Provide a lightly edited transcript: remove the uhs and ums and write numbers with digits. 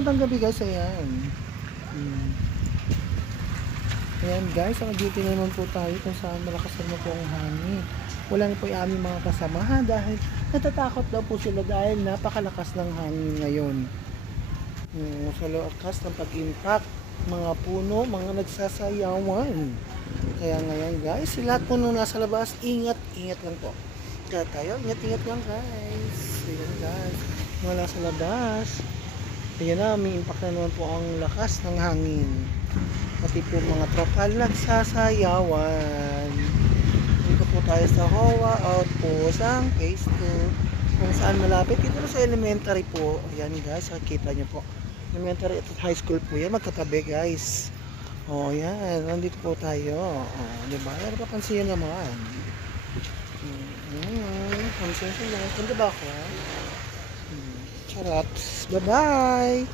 magandang gabi guys, ayan. Hmm. Ayan guys, ang duty naman po tayo kung saan malakas naman po ang hangin. Wala na po yung aming mga kasamahan dahil natatakot daw po sila dahil napakalakas ng hangin ngayon. Sa lakas ng pag-impact, mga puno, mga nagsasayawan. Kaya ngayon guys, lahat po nung nasa labas, ingat lang po. Kaya tayo, ingat lang guys. Ayan guys, mga nasa labas. Ayan na, may impact na naman po ang lakas ng hangin. Pati po mga tropal nagsasayawan. Dito po tayo sa HOA Outpost ang phase 2. Kung saan malapit dito sa elementary po. Ayan guys, nakikita nyo po. Elementary at high school po yan, magkatabi guys. O yan, nandito po tayo. O, diba? Ano papansin nyo naman? Pansin nyo. Ganda ba ako? Charot. Bye-bye!